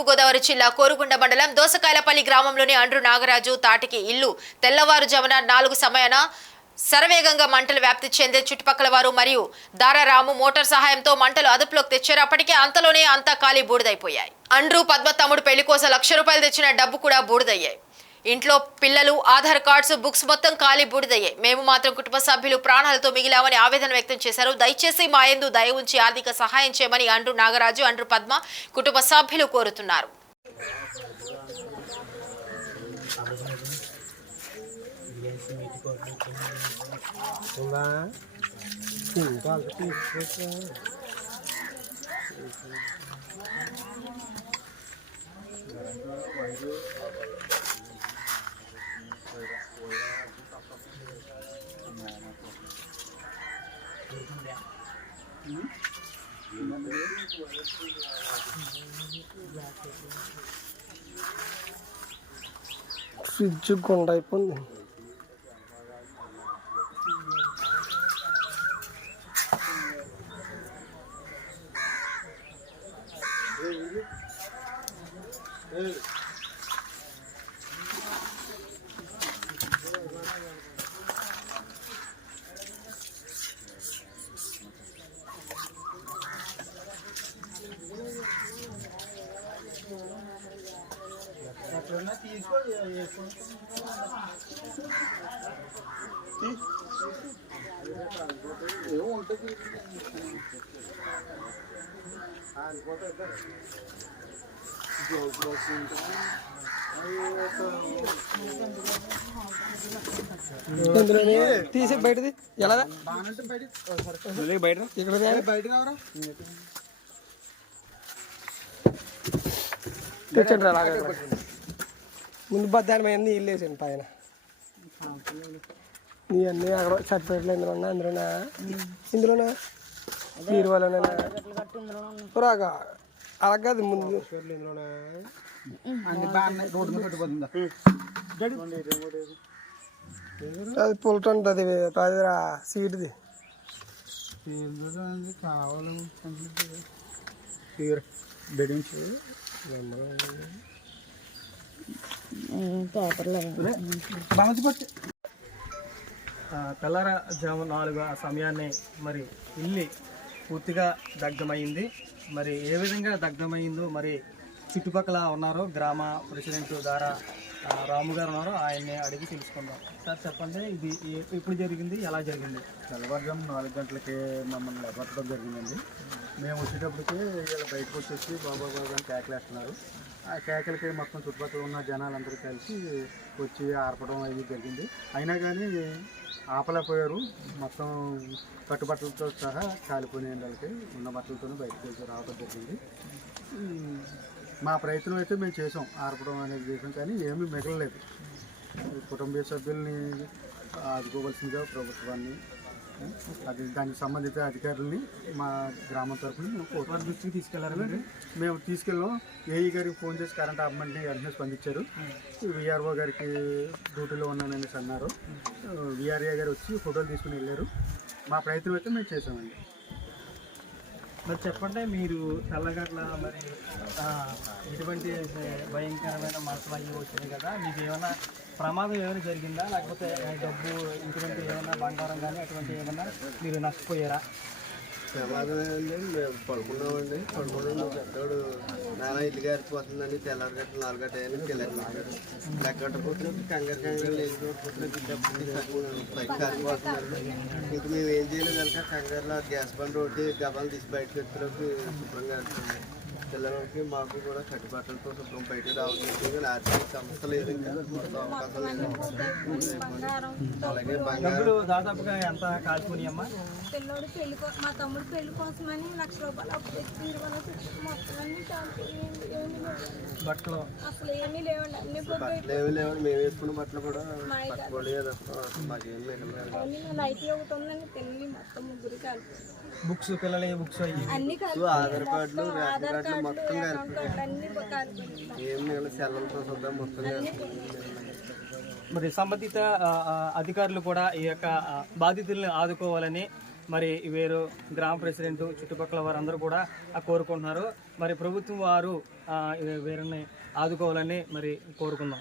తూర్పుగోదావరి జిల్లా కోరుకొండ మండలం దోసకాయలపల్లి గ్రామంలోని అండ్రు నాగరాజు తాటికి ఇల్లు తెల్లవారుజామున 4 సమయాన శరవేగంగా మంటలు వ్యాప్తి చెందే చుట్టుపక్కల వారు మరియు దారారాము మోటార్ సహాయంతో మంటలు అదుపులోకి తెచ్చారు. అప్పటికే అంతలోనే అంతా ఖాళీ బూడిదైపోయాయి. అండ్రు పద్మ తమ్ముడు పెళ్లి కోసం ₹1,00,000 తెచ్చిన డబ్బు కూడా బూడిదయ్యాయి. ఇంట్లో పిల్లలు, ఆధార్ కార్డ్స్, బుక్స్ మొత్తం ఖాళీ బూడిదయ్యాయి. మేము మాత్రం కుటుంబ సభ్యులు ప్రాణాలతో మిగిలామని ఆవేదన వ్యక్తం చేశారు. దయచేసి మా యందు దయ ఉంచి ఆర్థిక సహాయం చేయమని అండ్రు నాగరాజు, అండ్రు పద్మ కుటుంబ సభ్యులు కోరుతున్నారు. ఫ్రిడ్జ్ కొండ అయిపోయింది. తీసి బయటది ఎలా బయట తెచ్చండి అలాగే ముందు బద్దాని అన్నీ ఇల్లు వేసాను పైన. నీ అన్నీ అక్కడ సర్టిఫికెట్లు ఇందులోనా మీరు వాళ్ళనా రాగా అలా కాదు ముందు అది పుల్ట్ ఉంటుంది పదిరా సీటుది తెల్లారుజాము 4 సమయాన్ని మరి ఇల్లు పూర్తిగా దగ్ధమైంది. మరి ఏ విధంగా దగ్ధమైందో మరి చుట్టుపక్కల ఉన్నారో గ్రామ ప్రెసిడెంట్ ద్వారా రాము గారు ఉన్నారో ఆయన్ని అడిగి తెలుసుకుందాం. సార్ చెప్పండి, ఇది ఎప్పుడు జరిగింది, ఎలా జరిగింది? తెల్లవారుజాము 4 గంటలకి మమ్మల్ని లేపట్టడం జరిగిందండి. మేము వచ్చేటప్పటికి వీళ్ళు బయటకు వచ్చేసి బాబా అని కేకలేస్తున్నారు. ఆ కేకలకి మొత్తం చుట్టుపక్కల ఉన్న జనాలందరూ కలిసి వచ్చి ఆర్పడం అది జరిగింది. అయినా కానీ ఆపలేకపోయారు. మొత్తం కట్టుబట్టలతో సహా కాలిపోయిన వాళ్ళకి ఉన్న బట్టలతో బయటకు వచ్చి రావడం జరిగింది. మా ప్రయత్నం అయితే మేము చేసాం, ఆర్పడం అనేది చేసాం, కానీ ఏమీ మిగలలేదు. కుటుంబ సభ్యుల్ని ఆదుకోవాల్సిందిగా ప్రభుత్వాన్ని, అది దానికి సంబంధిత అధికారులని మా గ్రామం తరఫున మేము కోర్టు దృష్టికి తీసుకెళ్లారండి. మేము తీసుకెళ్ళాం. ఏఈ గారికి ఫోన్ చేసి కరెంట్ ఆపమంటే వెంటనే స్పందించారు. విఆర్ఓ గారికి డ్యూటీలో ఉన్నాననేసి అన్నారు. విఆర్ఏ గారు వచ్చి ఫోటోలు తీసుకుని వెళ్ళారు. మా ప్రయత్నం అయితే మేము చేసామండి. మరి చెప్పండి, మీరు తెల్లగట్ల మరి ఎటువంటి భయంకరమైన మంటలు అయ్యి వచ్చింది కదా, మీకు ఏమైనా ప్రమాదం ఏమైనా జరిగిందా, లేకపోతే డబ్బు ఇటువంటి ఏమైనా బంగారం కానీ అటువంటి ఏమైనా మీరు నష్టపోయారా? ప్రమాదం ఏంటండి, మేము పడుకున్నామండి. మా పెద్దోడు నానా ఇల్లు గారిపోతుందని తెల్లారగట్ట 4 గంటల వెళ్ళారు. లెక్కకపోతున్నప్పుడు కంగారు వెళ్ళిపోతున్నప్పుడు పైకి కాలిపోతున్నారు. ఇంక మేము ఏం చేయలేదు కనుక కంగారులో గ్యాస్ బండ్ ఒకటి గబాలు తీసి బయటకు వచ్చేలోకి శుభ్రంగా వెళ్తుంది. పిల్లలకి మాకు కూడా కట్టుబట్టలతో శుభ్రం బయటకు రావాల్సింది. ఆర్థిక సమస్య లేదు, ఇంకా అవకాశం లేదు. అలాగే బంగారు దాదాపుగా ఎంత కాల్చుకునియమ్మా? పిల్లోడు పెళ్లి మా తమ్ముడు పెళ్లి కోసమని ₹1,00,000 అప్పు తెచ్చి మొత్తం అన్ని బట్టలు అసలు ఏమీ లేవండి. అన్ని బట్టలు ఏమీ లేవండి. మేము వేసుకున్న బట్టలు కూడా పట్టుకోలేదు. మాకేం లేదు. నైట్ ఒకటి ఉందండి, పెళ్లి మొత్తం ముగ్గురు కలిపి బుక్స్, పిల్లల బుక్స్ అన్ని ఆధార్ కార్డులు, రేషన్ కార్డులు మొత్తం అన్ని ఏం లేదు. సెలవులతో చూద్దాం మొత్తం. మరి సంబంధిత అధికారులు కూడా ఈ యొక్క బాధితుల్ని ఆదుకోవాలని మరి వీరు గ్రామ ప్రెసిడెంట్ చుట్టుపక్కల వారందరూ కూడా కోరుకుంటున్నారు. మరి ప్రభుత్వం వారు వీరిని ఆదుకోవాలని మరి కోరుకుందాం.